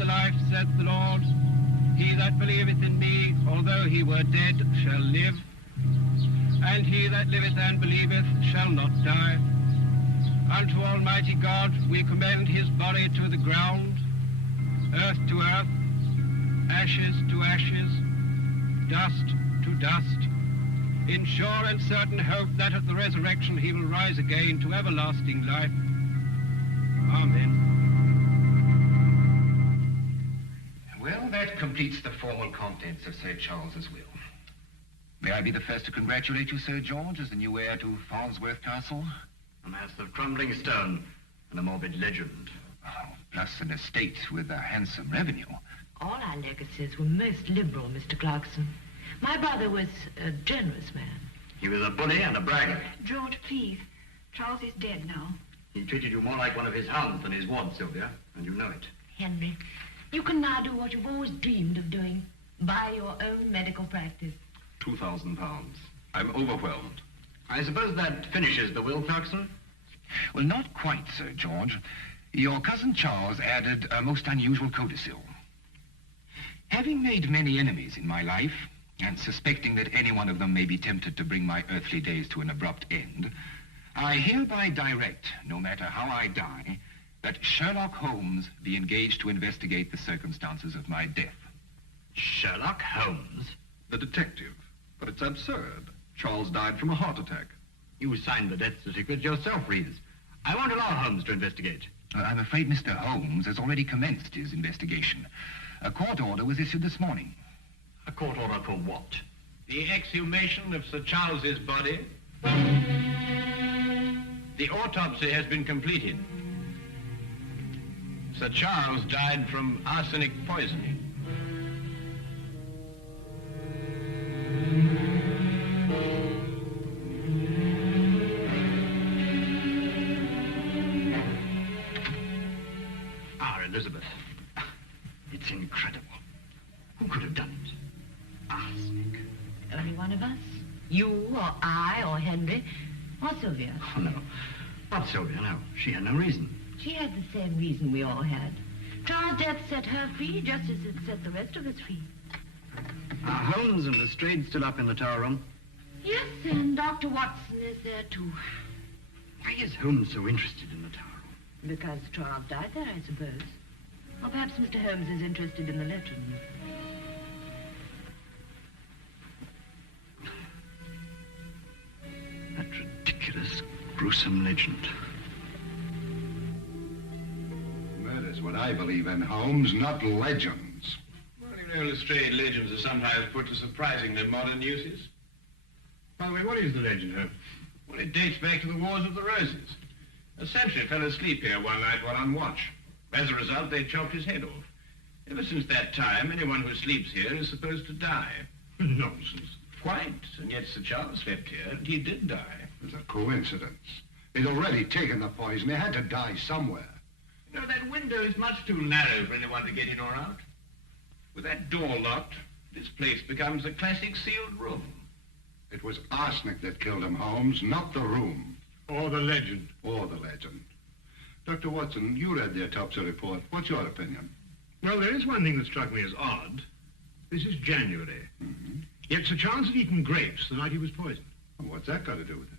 the life, saith the Lord. He that believeth in me, although he were dead, shall live. And he that liveth and believeth shall not die. Unto Almighty God we commend his body to the ground, earth to earth, ashes to ashes, dust to dust, in sure and certain hope that at the resurrection he will rise again to everlasting life. Amen. Well, that completes the formal contents of Sir Charles's will. May I be the first to congratulate you, Sir George, as the new heir to Farnsworth Castle? A mass of crumbling stone and a morbid legend. Oh, plus an estate with a handsome revenue. All our legacies were most liberal, Mr. Clarkson. My brother was a generous man. He was a bully and a bragger. George, please. Charles is dead now. He treated you more like one of his hounds than his ward, Sylvia, and you know it. Henry, you can now do what you've always dreamed of doing. Buy your own medical practice. £2,000. I'm overwhelmed. I suppose that finishes the will, Clarkson? Well, not quite, Sir George. Your cousin Charles added a most unusual codicil. Having made many enemies in my life, and suspecting that any one of them may be tempted to bring my earthly days to an abrupt end, I hereby direct, no matter how I die, that Sherlock Holmes be engaged to investigate the circumstances of my death. Sherlock Holmes? The detective. But it's absurd. Charles died from a heart attack. You signed the death certificate yourself, Reeves. I won't allow Holmes to investigate. I'm afraid Mr. Holmes has already commenced his investigation. A court order was issued this morning. A court order for what? The exhumation of Sir Charles's body. The autopsy has been completed. Sir Charles died from arsenic poisoning. Elizabeth. It's incredible. Who could have done it? Arsenic. Only one of us? You, or I, or Henry, or Sylvia? Oh, no. Not Sylvia, no. She had no reason. She had the same reason we all had. Charles' death set her free, just as it set the rest of us free. Are Holmes and Lestrade still up in the tower room? Yes, and Dr. Watson is there, too. Why is Holmes so interested in the tower room? Because Charles died there, I suppose. Or perhaps Mr. Holmes is interested in the legend. That ridiculous, gruesome legend. Murder's what I believe in, Holmes, not legends. Well, you know, Lestrade, legends are sometimes put to surprisingly modern uses. By the way, what is the legend, Holmes? Well, it dates back to the Wars of the Roses. A sentry fell asleep here one night while on watch. As a result, they chopped his head off. Ever since that time, anyone who sleeps here is supposed to die. Nonsense. Quite. And yet Sir Charles slept here, and he did die. It's a coincidence. He'd already taken the poison. He had to die somewhere. You know, that window is much too narrow for anyone to get in or out. With that door locked, this place becomes a classic sealed room. It was arsenic that killed him, Holmes, not the room. Or the legend. Or the legend. Dr. Watson, you read the autopsy report. What's your opinion? Well, there is one thing that struck me as odd. This is January. Mm-hmm. Yet Sir Charles had eaten grapes the night he was poisoned. Well, what's that got to do with it?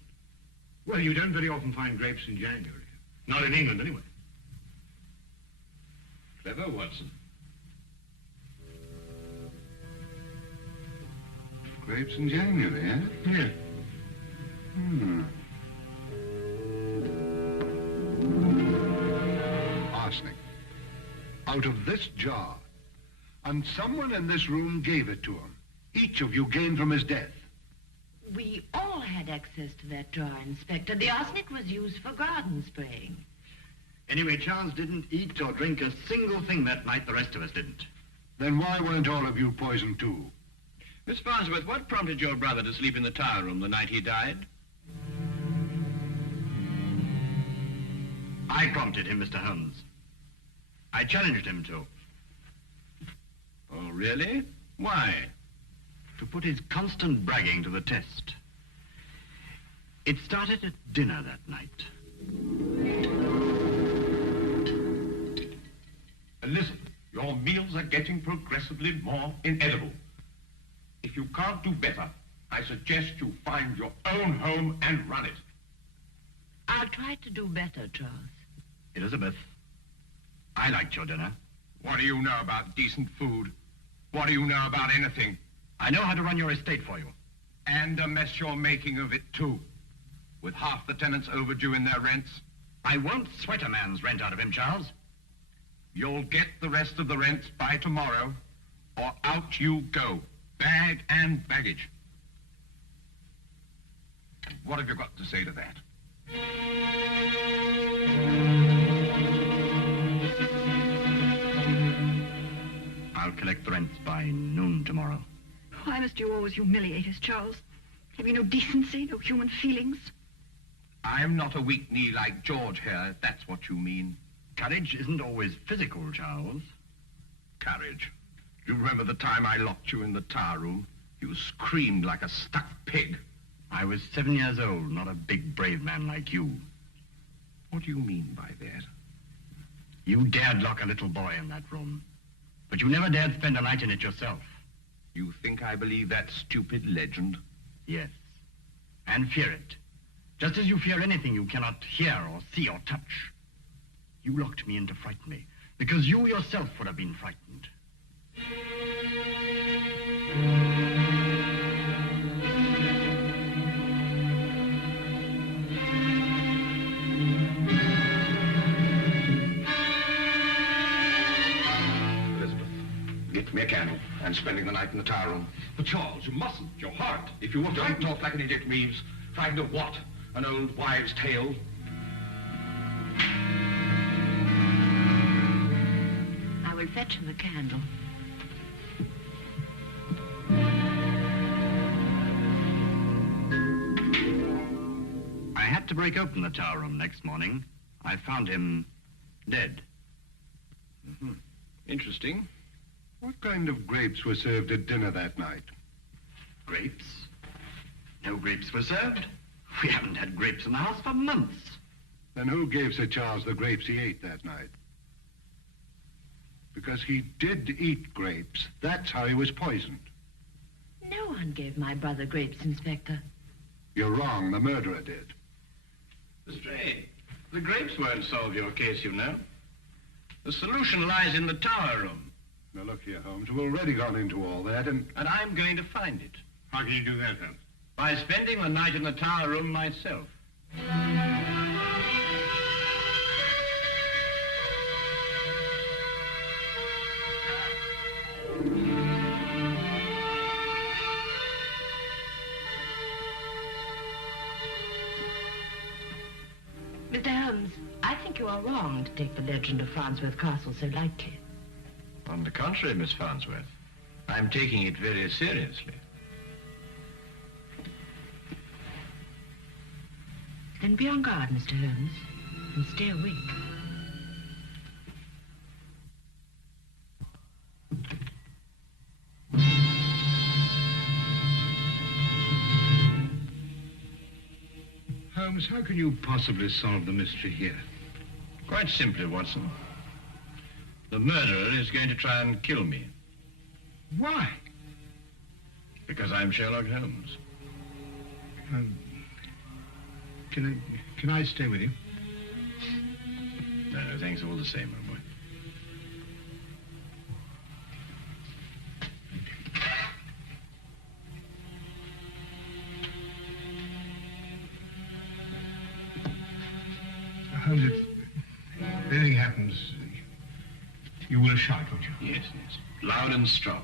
Well, you don't very often find grapes in January. Not in England, anyway. Clever, Watson. Grapes in January, eh? Yeah. Arsenic. Out of this jar. And someone in this room gave it to him. Each of you gained from his death. We all had access to that jar, Inspector. The arsenic was used for garden spraying. Anyway, Charles didn't eat or drink a single thing that night. The rest of us didn't. Then why weren't all of you poisoned too? Miss Farnsworth, what prompted your brother to sleep in the tower room the night he died? I prompted him, Mr. Holmes. I challenged him to. Oh, really? Why? To put his constant bragging to the test. It started at dinner that night. Listen, Your meals are getting progressively more inedible. If you can't do better, I suggest you find your own home and run it. I'll try to do better, Charles. Elizabeth, I liked your dinner. What do you know about decent food? What do you know about anything? I know how to run your estate for you. And a mess you're making of it, too. With half the tenants overdue in their rents. I won't sweat a man's rent out of him, Charles. You'll get the rest of the rents by tomorrow, or out you go. Bag and baggage. What have you got to say to that? I'll collect the rents by noon tomorrow. Why must you always humiliate us, Charles? Have you no decency, no human feelings? I'm not a weak knee like George here, if that's what you mean. Courage isn't always physical, Charles. Courage. Do you remember the time I locked you in the tower room? You screamed like a stuck pig. I was 7 years old, not a big, brave man like you. What do you mean by that? You dared lock a little boy in that room, but you never dared spend a night in it yourself. You think I believe that stupid legend? Yes, and fear it. Just as you fear anything you cannot hear or see or touch. You locked me in to frighten me, because you yourself would have been frightened. Elizabeth, get me a candle. I'm spending the night in the tower room. But Charles, you mustn't. Your heart. If you want to talk like an idiot, Reeves. Frightened of what? An old wives' tale? I will fetch him a candle. I had to break open the tower room next morning. I found him dead. Mm-hmm. Interesting. What kind of grapes were served at dinner that night? Grapes? No grapes were served. We haven't had grapes in the house for months. Then who gave Sir Charles the grapes he ate that night? Because he did eat grapes. That's how he was poisoned. No one gave my brother grapes, Inspector. You're wrong. The murderer did. Lestrade, the grapes won't solve your case, you know. The solution lies in the tower room. Now, look here, Holmes. We've already gone into all that, and I'm going to find it. How can you do that, Holmes? By spending the night in the tower room myself. Mr. Holmes, I think you are wrong to take the legend of Farnsworth Castle so lightly. On the contrary, Miss Farnsworth, I'm taking it very seriously. Then be on guard, Mr. Holmes, and stay awake. Holmes, how can you possibly solve the mystery here? Quite simply, Watson. The murderer is going to try and kill me. Why? Because I'm Sherlock Holmes. Can I stay with you? No, thanks all the same, my boy. Holmes, if anything happens, you will shout, won't you? Yes, yes. Loud and strong.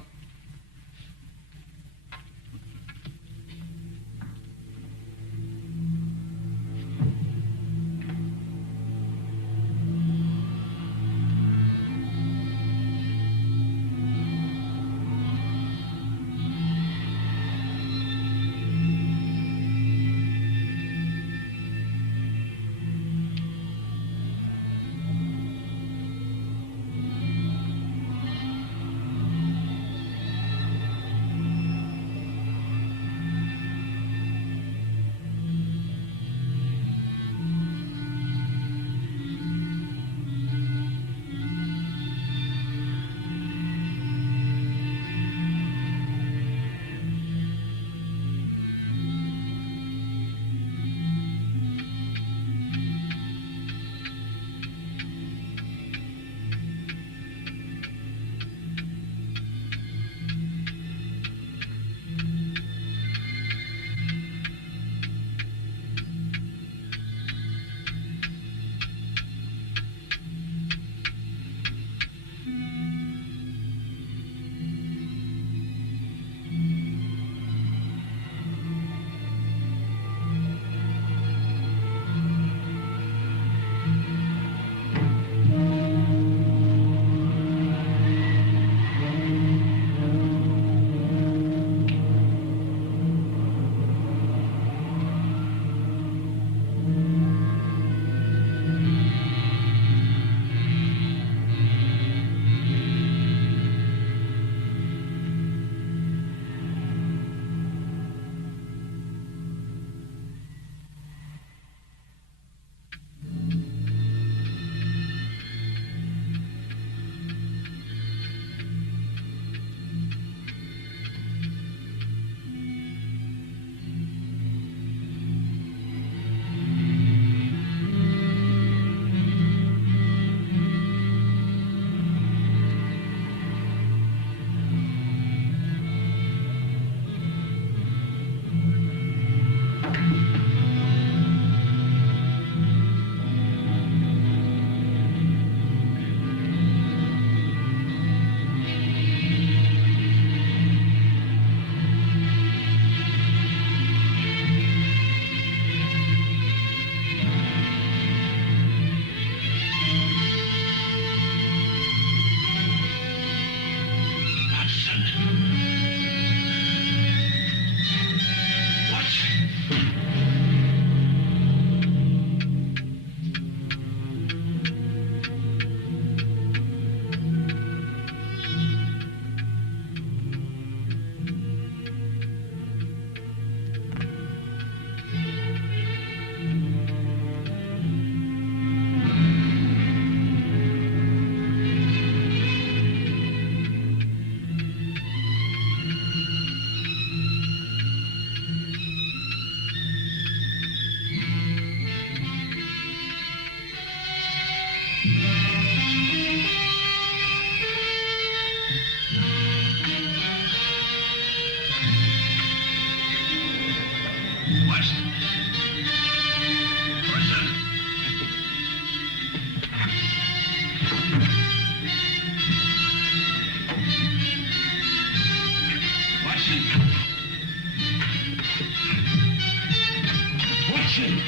Watson!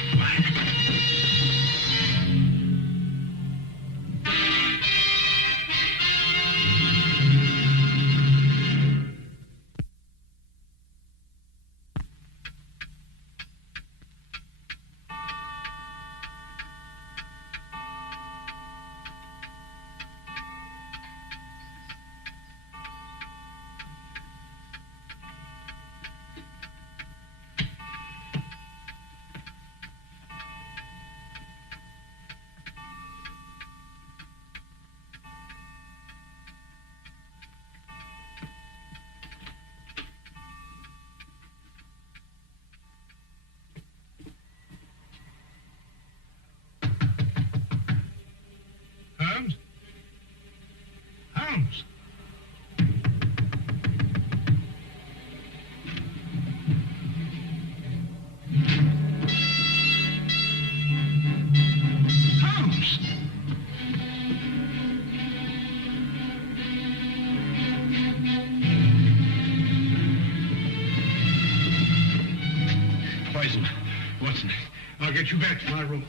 Holmes? Holmes? Holmes! Poison. Watson, I'll get you back to my room.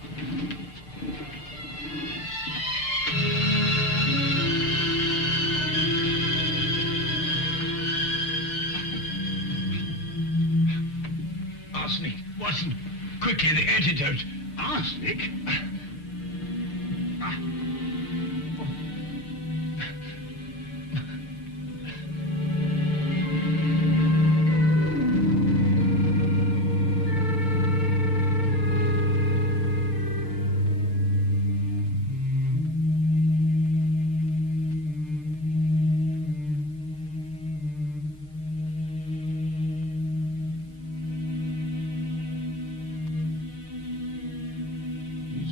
Arsenic. Watson, quickly, the antidote. Arsenic?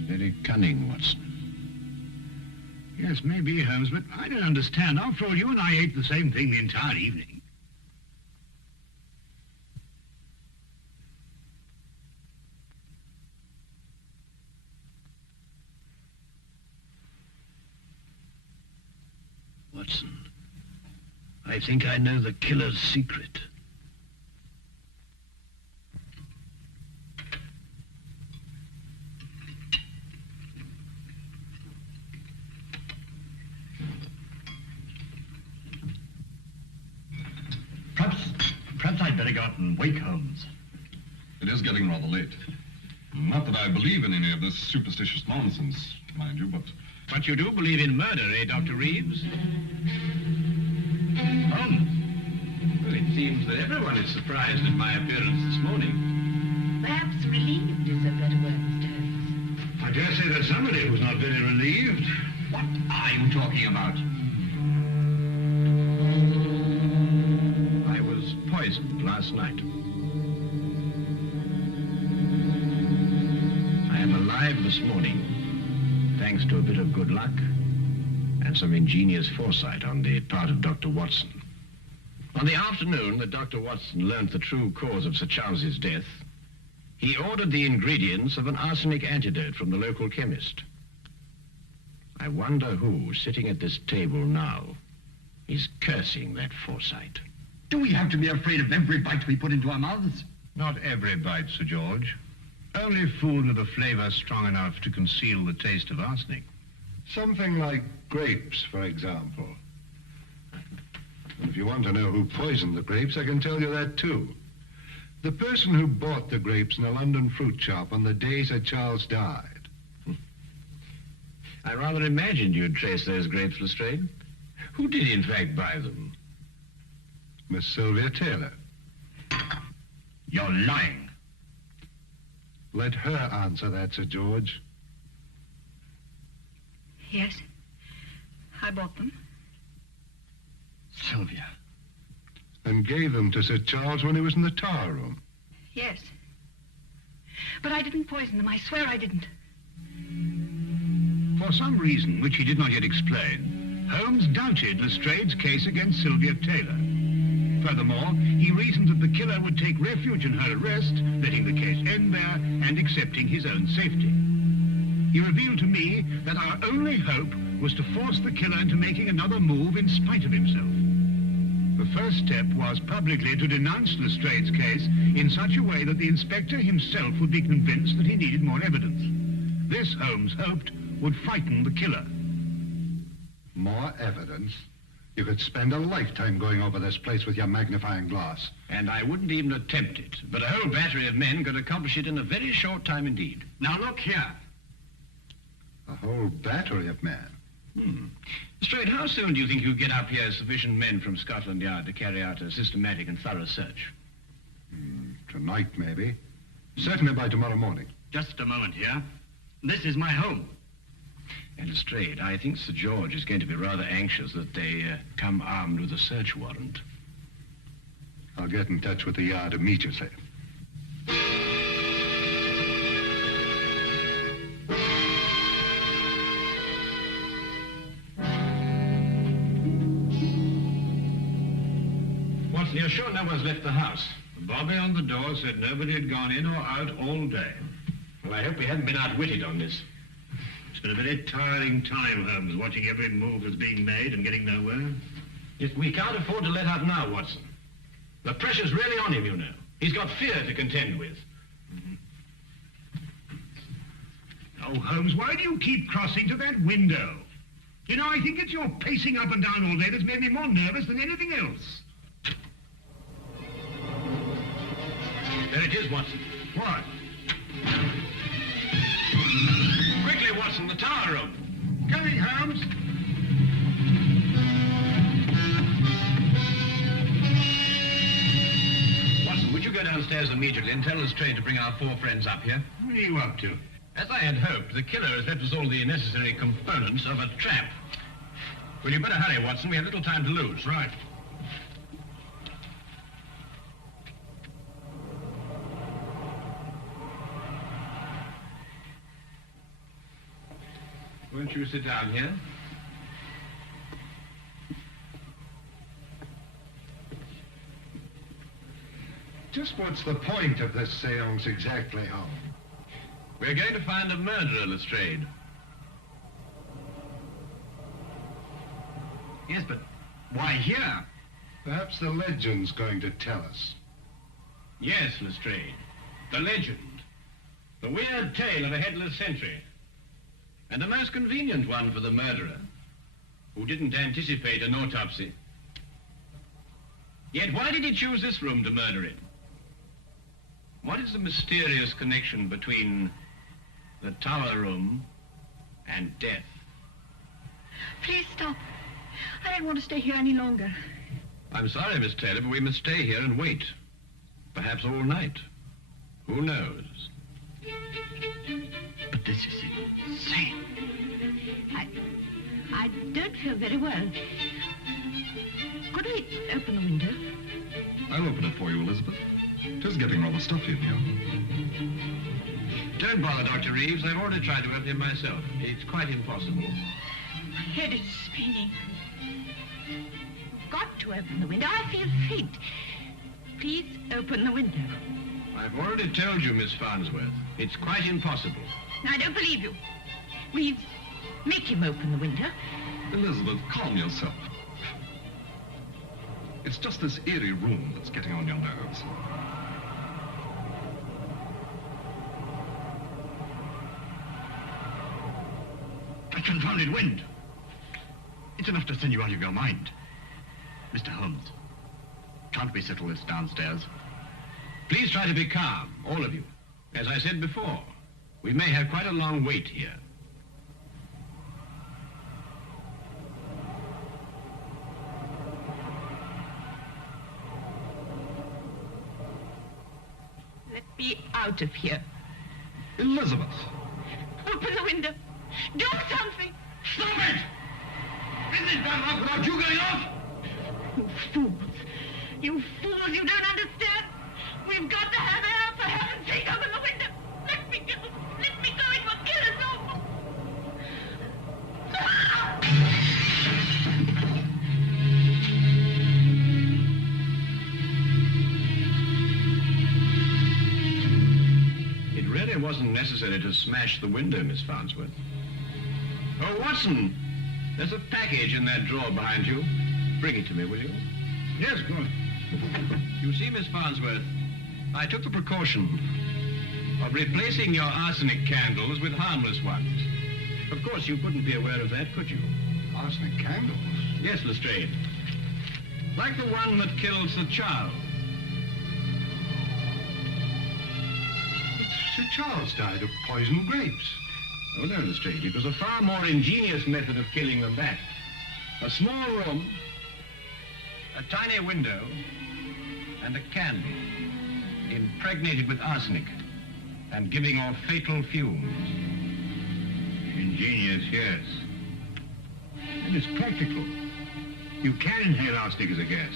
Very cunning, Watson. Yes, maybe, Holmes, but I don't understand. After all, you and I ate the same thing the entire evening. Watson, I think I know the killer's secret. Perhaps I'd better go out and wake Holmes. It is getting rather late. Not that I believe in any of this superstitious nonsense, mind you, but... But you do believe in murder, eh, Dr. Reeves? Holmes? Well, it seems that everyone is surprised at my appearance this morning. Perhaps relieved is a better word, Mr. Holmes. I dare say there's somebody who's not very relieved. What are you talking about? I was poisoned last night. I am alive this morning, thanks to a bit of good luck and some ingenious foresight on the part of Dr. Watson. On the afternoon that Dr. Watson learned the true cause of Sir Charles's death, he ordered the ingredients of an arsenic antidote from the local chemist. I wonder who, sitting at this table now, is cursing that foresight. Do we have to be afraid of every bite we put into our mouths? Not every bite, Sir George. Only food with a flavor strong enough to conceal the taste of arsenic. Something like grapes, for example. And if you want to know who poisoned the grapes, I can tell you that too. The person who bought the grapes in a London fruit shop on the day Sir Charles died. I rather imagined you'd trace those grapes, Lestrade. Who did, in fact, buy them? Miss Sylvia Taylor. You're lying. Let her answer that, Sir George. Yes, I bought them. Sylvia. And gave them to Sir Charles when he was in the tower room. Yes. But I didn't poison them. I swear I didn't. For some reason which he did not yet explain, Holmes doubted Lestrade's case against Sylvia Taylor. Furthermore, he reasoned that the killer would take refuge in her arrest, letting the case end there and accepting his own safety. He revealed to me that our only hope was to force the killer into making another move in spite of himself. The first step was publicly to denounce Lestrade's case in such a way that the inspector himself would be convinced that he needed more evidence. This, Holmes hoped, would frighten the killer. More evidence? You could spend a lifetime going over this place with your magnifying glass. And I wouldn't even attempt it. But a whole battery of men could accomplish it in a very short time indeed. Now look here. A whole battery of men? Lestrade, how soon do you think you'll get up here sufficient men from Scotland Yard to carry out a systematic and thorough search? Tonight, maybe. Certainly by tomorrow morning. Just a moment here. This is my home. And Lestrade, I think Sir George is going to be rather anxious that they come armed with a search warrant. I'll get in touch with the Yard immediately. Watson, you're sure no one's left the house? Bobby on the door said nobody had gone in or out all day. Well, I hope we haven't been outwitted on this. It's been a very tiring time, Holmes, watching every move that's being made and getting nowhere. We can't afford to let up now, Watson. The pressure's really on him, you know. He's got fear to contend with. Oh, Holmes, why do you keep crossing to that window? You know, I think it's your pacing up and down all day that's made me more nervous than anything else. There it is, Watson. What? Quickly, Watson, the tower room. Coming, Holmes. Watson, would you go downstairs immediately and tell Lestrade to bring our 4 friends up here? What are you up to? As I had hoped, the killer has left us all the necessary components of a trap. Well, you better hurry, Watson. We have little time to lose. Right. Won't you sit down here? Just what's the point of this seance exactly, Holmes? We're going to find a murderer, Lestrade. Yes, but why here? Perhaps the legend's going to tell us. Yes, Lestrade. The legend. The weird tale of a headless sentry. And a most convenient one for the murderer, who didn't anticipate an autopsy. Yet why did he choose this room to murder in? What is the mysterious connection between the tower room and death? Please stop. I don't want to stay here any longer. I'm sorry, Miss Taylor, but we must stay here and wait. Perhaps all night. Who knows? But this is insane. I don't feel very well. Could we open the window? I'll open it for you, Elizabeth. It is getting rather stuffy in here. Don't bother, Dr. Reeves. I've already tried to open it myself. It's quite impossible. My head is spinning. You've got to open the window. I feel faint. Please open the window. I've already told you, Miss Farnsworth. It's quite impossible. I don't believe you. Reeves, make him open the window. Elizabeth, calm yourself. It's just this eerie room that's getting on your nerves. That confounded wind. It's enough to send you out of your mind. Mr. Holmes, can't we settle this downstairs? Please try to be calm, all of you. As I said before, we may have quite a long wait here. Let me out of here. Elizabeth! Open the window. Do something. Stop it! This is done off without you going off! You fools. You fools, you don't understand. We've got to have air. For heaven's sake, open the window. Let me go. Let me go. It will kill us all. It really wasn't necessary to smash the window, Miss Farnsworth. Oh, Watson, there's a package in that drawer behind you. Bring it to me, will you? Yes, go on. You see, Miss Farnsworth, I took the precaution of replacing your arsenic candles with harmless ones. Of course, you couldn't be aware of that, could you? Arsenic candles? Yes, Lestrade. Like the one that killed Sir Charles. But Sir Charles died of poisoned grapes. Oh, no, Lestrade. It was a far more ingenious method of killing than that. A small room, a tiny window, and a candle impregnated with arsenic and giving off fatal fumes. Ingenious, yes. And it's practical. You can inhale arsenic as a gas.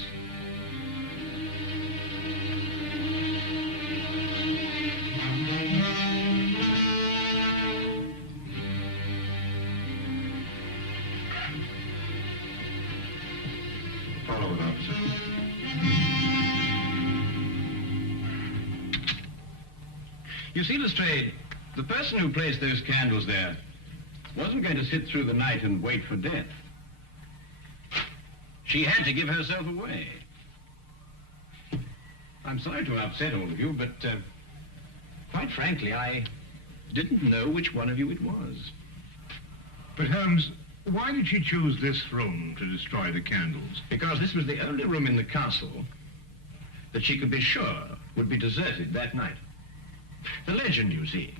Follow it, officer. You see, Lestrade, the person who placed those candles there wasn't going to sit through the night and wait for death. She had to give herself away. I'm sorry to upset all of you, but quite frankly, I didn't know which one of you it was. But Holmes, why did she choose this room to destroy the candles? Because this was the only room in the castle that she could be sure would be deserted that night. The legend, you see,